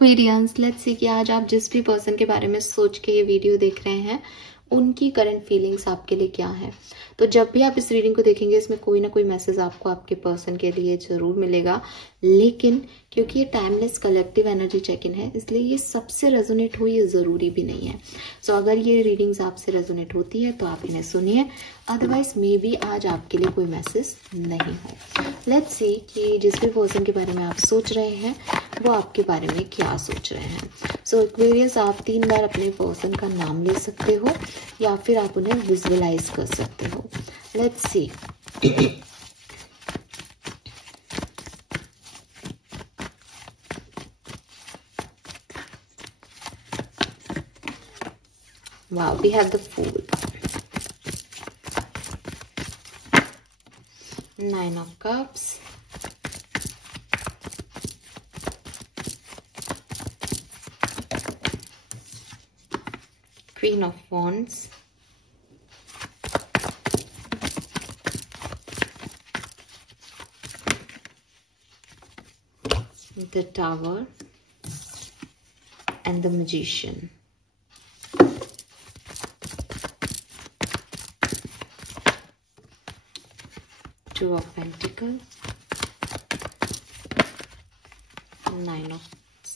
Aquarians, let's see कि आज आप जिस भी पर्सन के बारे में सोच के ये वीडियो देख रहे हैं उनकी करंट फीलिंग्स आपके लिए क्या है। तो जब भी आप इस रीडिंग को देखेंगे इसमें कोई ना कोई मैसेज आपको आपके पर्सन के लिए जरूर मिलेगा, लेकिन क्योंकि ये timeless collective energy check in है इसलिए ये सबसे रेजोनेट हो ये जरूरी भी नहीं है। सो अगर ये रीडिंग्स आपसे रेजोनेट होती है तो आप इन्हें सुनिए, अदरवाइज मे बी आज आपके लिए कोई मैसेज नहीं हो। लेट्स सी कि जिस भी पर्सन के बारे में आप सोच रहे हैं वो आपके बारे में क्या सोच रहे हैं। सो एक्वेरियस, आप 3 बार अपने पर्सन का नाम ले सकते हो या फिर आप उन्हें विजुअलाइज कर सकते हो। Let's see. Wow, we have the Fool, 9 of Cups, Queen of Wands, the Tower, and the Magician. Two of Pentacles, 9 of Cups,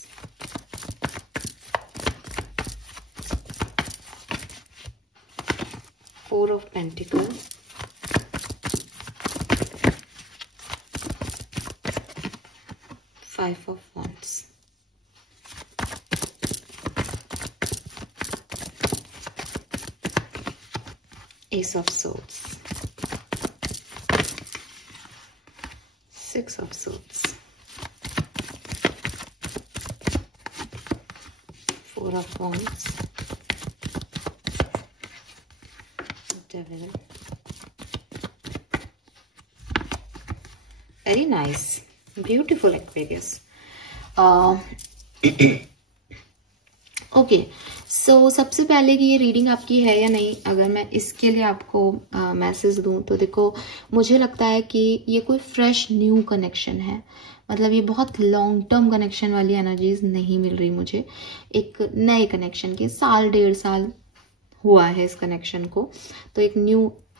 Four of Pentacles, Five of Wands, Ace of Swords, Six of Swords, Four of Wands, Devil. Very nice, beautiful Aquarius. Okay, so सबसे पहले कि ये reading आपकी है या नहीं, अगर मैं इसके लिए आपको मैसेज दूं तो देखो, मुझे लगता है कि ये कोई फ्रेश न्यू कनेक्शन है। मतलब ये बहुत लॉन्ग टर्म कनेक्शन वाली एनर्जीज नहीं मिल रही मुझे। एक नए कनेक्शन के 1.5 साल हुआ है इस कनेक्शन को, तो एक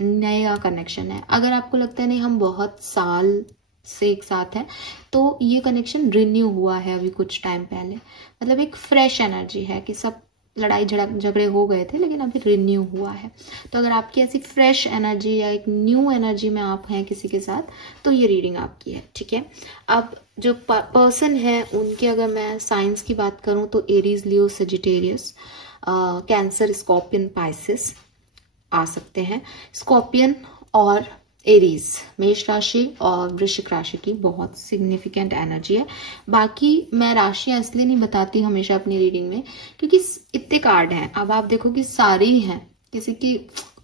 नया कनेक्शन है। अगर आपको लगता है नहीं हम बहुत साल से एक साथ है, तो ये कनेक्शन रिन्यू हुआ है अभी कुछ टाइम पहले। मतलब एक फ्रेश एनर्जी है कि सब लड़ाई झगड़े हो गए थे लेकिन अभी रिन्यू हुआ है। तो अगर आपकी ऐसी फ्रेश एनर्जी या एक न्यू एनर्जी में आप हैं किसी के साथ तो ये रीडिंग आपकी है, ठीक है। अब जो पर्सन है उनके अगर मैं साइंस की बात करूं तो एरीज, लियो, सजिटेरियस, कैंसर, स्कॉर्पियन, पाइसिस आ सकते हैं। स्कॉर्पियन और एरीज, मेष राशि और वृश्चिक राशि की बहुत सिग्निफिकेंट एनर्जी है। बाकी मैं राशियां इसलिए नहीं बताती हमेशा अपनी रीडिंग में क्योंकि इतने कार्ड हैं। अब आप देखो कि सारी हैं, किसी की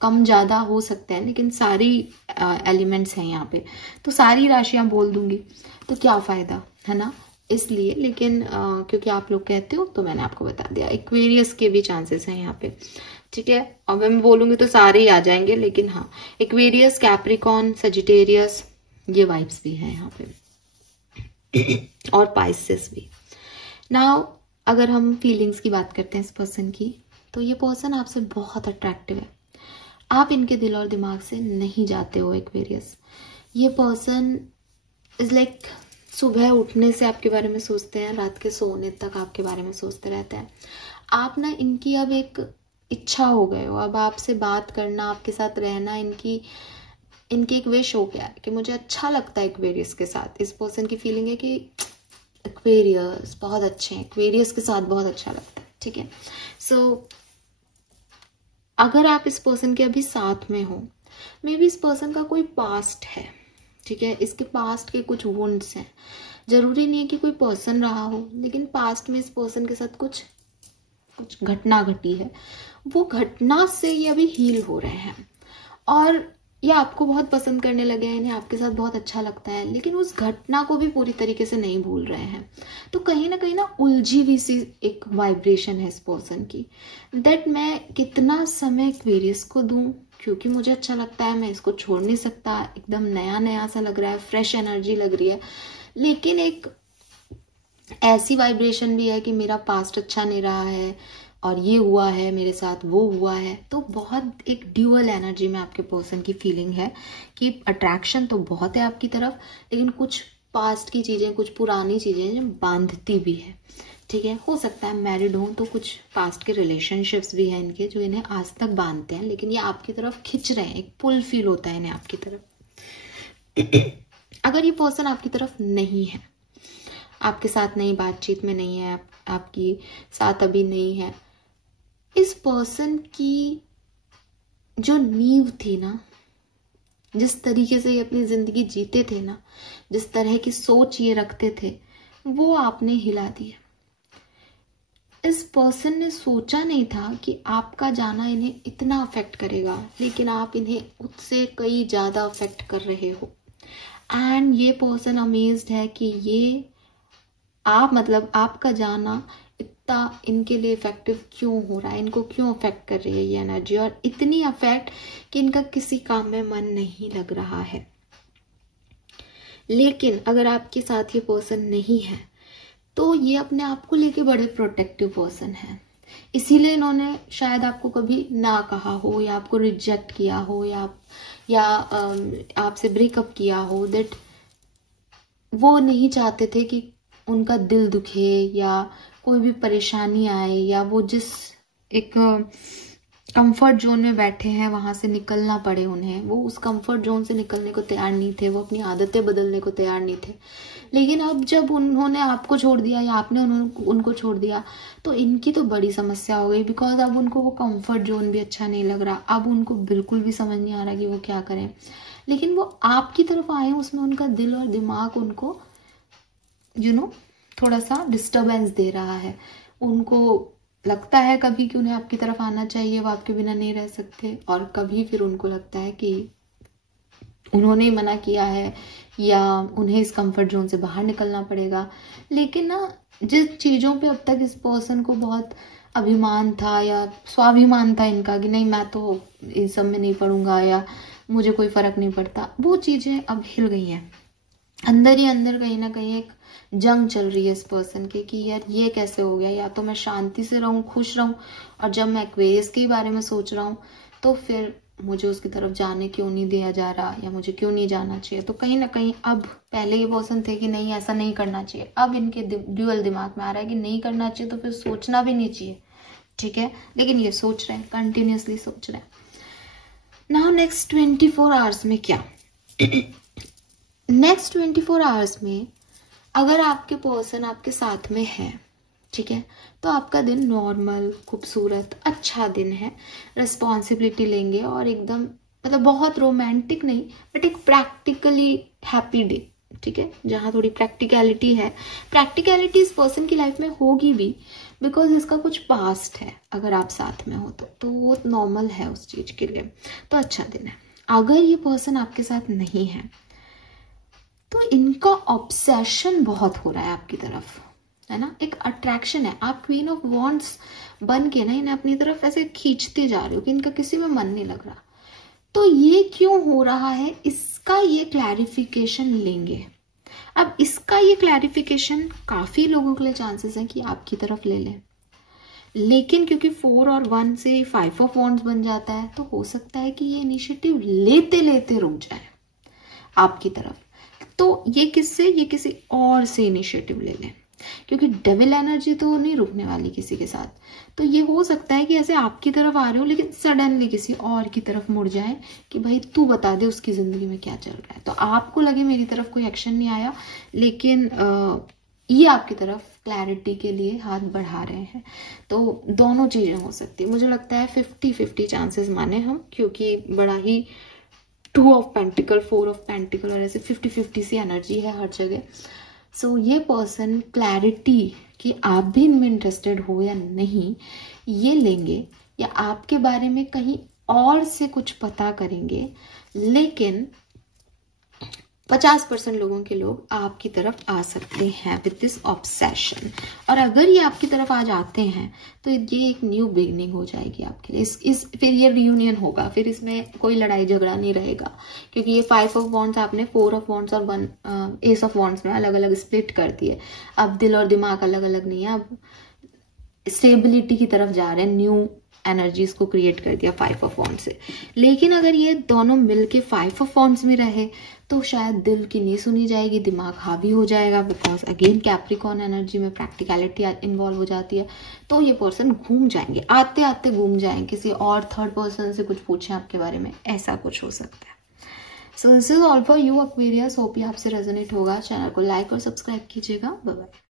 कम ज्यादा हो सकते हैं लेकिन सारी एलिमेंट्स हैं यहाँ पे, तो सारी राशियां बोल दूंगी तो क्या फायदा है ना, इसलिए। लेकिन क्योंकि आप लोग कहते हो तो मैंने आपको बता दिया। एक्वेरियस के भी चांसेस हैं यहाँ पे, ठीक है। और मैं बोलूंगी तो सारे ही आ जाएंगे, लेकिन हाँ, एक्वेरियस, कैप्रिकॉन, सजिटेरियस, ये वाइब्स भी हैं यहाँ पे और पाइसेस भी। नाउ अगर हम फीलिंग्स की बात करते हैं इस पर्सन की, तो ये पर्सन आपसे बहुत अट्रैक्टिव है। आप इनके दिल और दिमाग से नहीं जाते हो एक्वेरियस। ये पर्सन इज लाइक सुबह उठने से आपके बारे में सोचते हैं, रात के सोने तक आपके बारे में सोचते रहते हैं। आप ना इनकी अब एक इच्छा हो गए हो, अब आपसे बात करना, आपके साथ रहना इनकी एक विश हो गया है कि मुझे अच्छा लगता है एक्वेरियस के साथ। इस पर्सन की फीलिंग है कि एक्वेरियस बहुत अच्छे हैं, एक्वेरियस के साथ बहुत अच्छा लगता है, ठीक है। सो अगर आप इस पर्सन के अभी साथ में हो, मे बी इस पर्सन का कोई पास्ट है, ठीक है। इसके पास्ट के कुछ वुंड्स हैं। जरूरी नहीं है कि कोई पर्सन रहा हो, लेकिन पास्ट में इस पर्सन के साथ कुछ घटना घटी है। वो घटना से ये अभी हील हो रहे हैं और ये आपको बहुत पसंद करने लगे हैं, इन्हें आपके साथ बहुत अच्छा लगता है, लेकिन उस घटना को भी पूरी तरीके से नहीं भूल रहे हैं। तो कहीं ना उलझी हुई सी एक वाइब्रेशन है इस पर्सन की, दैट मैं कितना समय एक्वेरियस को दूं क्योंकि मुझे अच्छा लगता है, मैं इसको छोड़ नहीं सकता, एकदम नया नया सा लग रहा है, फ्रेश एनर्जी लग रही है। लेकिन एक ऐसी वाइब्रेशन भी है कि मेरा पास्ट अच्छा नहीं रहा है और ये हुआ है मेरे साथ, वो हुआ है। तो बहुत एक ड्यूअल एनर्जी में आपके पर्सन की फीलिंग है कि अट्रैक्शन तो बहुत है आपकी तरफ, लेकिन कुछ पास्ट की चीजें, कुछ पुरानी चीजें जो बांधती भी है। ठीक है, हो सकता है मैरिड हो तो कुछ पास्ट के रिलेशनशिप्स भी हैं इनके जो इन्हें आज तक बांधते हैं, लेकिन ये आपकी तरफ खिंच रहे हैं, एक पुल फील होता है इन्हें आपकी तरफ। अगर ये पर्सन आपकी तरफ नहीं है, आपके साथ नहीं, बातचीत में नहीं है, आपकी साथ अभी नहीं है, इस पर्सन की जो नींव थी ना, जिस तरीके से ये अपनी जिंदगी जीते थे ना, जिस तरह की सोच ये रखते थे, वो आपने हिला दिया। इस पर्सन ने सोचा नहीं था कि आपका जाना इन्हें इतना अफेक्ट करेगा, लेकिन आप इन्हें उससे कई ज्यादा अफेक्ट कर रहे हो। एंड ये पर्सन अमेज्ड है कि ये आप, मतलब आपका जाना इतना इनके लिए इफेक्टिव क्यों हो रहा है, इनको क्यों अफेक्ट कर रही है ये एनर्जी, और इतनी अफेक्ट कि इनका किसी काम में मन नहीं लग रहा है। लेकिन अगर आपके साथ ये पर्सन नहीं है तो ये अपने आप को लेके बड़े प्रोटेक्टिव पर्सन है, इसीलिए इन्होंने शायद आपको कभी ना कहा हो, या आपको रिजेक्ट किया हो, या आपसे ब्रेकअप किया हो। दैट वो नहीं चाहते थे कि उनका दिल दुखे या कोई भी परेशानी आए, या वो जिस एक कंफर्ट जोन में बैठे हैं वहां से निकलना पड़े उन्हें। वो उस कंफर्ट जोन से निकलने को तैयार नहीं थे, वो अपनी आदतें बदलने को तैयार नहीं थे। लेकिन अब जब उन्होंने आपको छोड़ दिया या आपने उनको छोड़ दिया, तो इनकी तो बड़ी समस्या हो गई, बिकॉज अब उनको वो कंफर्ट जोन भी अच्छा नहीं लग रहा। अब उनको बिल्कुल भी समझ नहीं आ रहा कि वो क्या करें। लेकिन वो आपकी तरफ आए, उसमें उनका दिल और दिमाग उनको थोड़ा सा डिस्टरबेंस दे रहा है। उनको लगता है कभी कि उन्हें आपकी तरफ आना चाहिए, वो आपके बिना नहीं रह सकते, और कभी फिर उनको लगता है कि उन्होंने ही मना किया है या उन्हें इस कंफर्ट जोन से बाहर निकलना पड़ेगा। लेकिन ना, जिस चीजों पे अब तक इस पर्सन को बहुत अभिमान था या स्वाभिमान था इनका कि नहीं मैं तो इन सब में नहीं पड़ूंगा या मुझे कोई फर्क नहीं पड़ता, वो चीजें अब हिल गई हैं। अंदर ही अंदर कहीं ना कहीं एक जंग चल रही है इस पर्सन की कि यार ये कैसे हो गया, या तो मैं शांति से रहूं, खुश रहूं, और जब मैं एक्वेरियस के बारे में सोच रहा हूं तो फिर मुझे उसकी तरफ जाने क्यों नहीं दिया जा रहा, या मुझे क्यों नहीं जाना चाहिए। तो कहीं ना कहीं अब, पहले ये पर्सन थे कि नहीं ऐसा नहीं करना चाहिए, अब इनके ड्यूअल दिमाग में आ रहा है कि नहीं करना चाहिए तो फिर सोचना भी नहीं चाहिए। ठीक है, लेकिन ये सोच रहे हैं, कंटिन्यूसली सोच रहे हैं। नाउ नेक्स्ट 24 आवर्स में क्या? नेक्स्ट 24 आवर्स में अगर आपके पर्सन आपके साथ में है, ठीक है, तो आपका दिन नॉर्मल, खूबसूरत, अच्छा दिन है। रिस्पॉन्सिबिलिटी लेंगे और एकदम, मतलब बहुत रोमांटिक नहीं, बट एक प्रैक्टिकली हैप्पी डे। ठीक है, जहां थोड़ी प्रैक्टिकलिटी है। प्रैक्टिकलिटी इस पर्सन की लाइफ में होगी भी, बिकॉज इसका कुछ पास्ट है। अगर आप साथ में हो तो वो नॉर्मल है उस चीज के लिए, तो अच्छा दिन है। अगर ये पर्सन आपके साथ नहीं है तो इनका ऑब्सेशन बहुत हो रहा है आपकी तरफ, है ना, एक अट्रैक्शन है। आप क्वीन ऑफ वॉन्ड्स बन के ना इन्हें अपनी तरफ ऐसे खींचते जा रहे हो कि इनका किसी में मन नहीं लग रहा। तो ये क्यों हो रहा है, इसका ये क्लैरिफिकेशन लेंगे। अब इसका ये क्लैरिफिकेशन काफी लोगों के लिए चांसेस है कि आपकी तरफ ले लें, लेकिन क्योंकि 4 और 1 से 5 ऑफ वॉन्ड्स बन जाता है, तो हो सकता है कि ये इनिशिएटिव लेते लेते रुक जाए आपकी तरफ। तो ये किससे, ये किसी और से इनिशिएटिव ले लें, क्योंकि डेविल एनर्जी तो नहीं रुकने वाली किसी के साथ। तो ये हो सकता है कि ऐसे आपकी तरफ आ रहे हो लेकिन सडनली किसी और की तरफ मुड़ जाए कि भाई तू बता दे उसकी जिंदगी में क्या चल रहा है। तो आपको लगे मेरी तरफ कोई एक्शन नहीं आया, लेकिन ये आपकी तरफ क्लैरिटी के लिए हाथ बढ़ा रहे हैं। तो दोनों चीजें हो सकती है। मुझे लगता है 50-50 चांसेस माने हम, क्योंकि बड़ा ही 2 ऑफ पेंटिकल, 4 ऑफ पेंटिकल और ऐसे 50-50 सी एनर्जी है हर जगह। सो ये पर्सन क्लैरिटी कि आप भी इनमें इंटरेस्टेड हो या नहीं ये लेंगे, या आपके बारे में कहीं और से कुछ पता करेंगे, लेकिन 50% लोगों के लोग आपकी तरफ आ सकते हैं विद दिस ऑब्सेशन। और अगर ये आपकी तरफ आ जाते हैं तो ये एक न्यू बिगनिंग हो जाएगी आपके लिए। फिर ये रियूनियन होगा, फिर इसमें कोई लड़ाई झगड़ा नहीं रहेगा, क्योंकि ये 5 ऑफ वॉन्ड्स आपने 4 ऑफ वॉन्ड्स और 1 एस ऑफ वॉन्ड्स में अलग अलग स्प्लिट कर दिए। अब दिल और दिमाग अलग अलग नहीं है, अब स्टेबिलिटी की तरफ जा रहे हैं, न्यू एनर्जीज को क्रिएट कर दिया 5 ऑफ वॉन्ड्स से। लेकिन अगर ये दोनों मिलके 5 ऑफ वॉन्ड्स में रहे तो शायद दिल की नहीं सुनी जाएगी, दिमाग हावी हो जाएगा, बिकॉज अगेन कैप्रिकॉर्न एनर्जी में प्रैक्टिकलिटी इन्वॉल्व हो जाती है। तो ये पर्सन घूम जाएंगे, आते आते घूम जाएंगे, किसी और थर्ड पर्सन से कुछ पूछें आपके बारे में, ऐसा कुछ हो सकता है। So this is all for you Aquarius, hope ये आपसे रेजोनेट होगा। चैनल को लाइक और सब्सक्राइब कीजिएगा। Bye bye.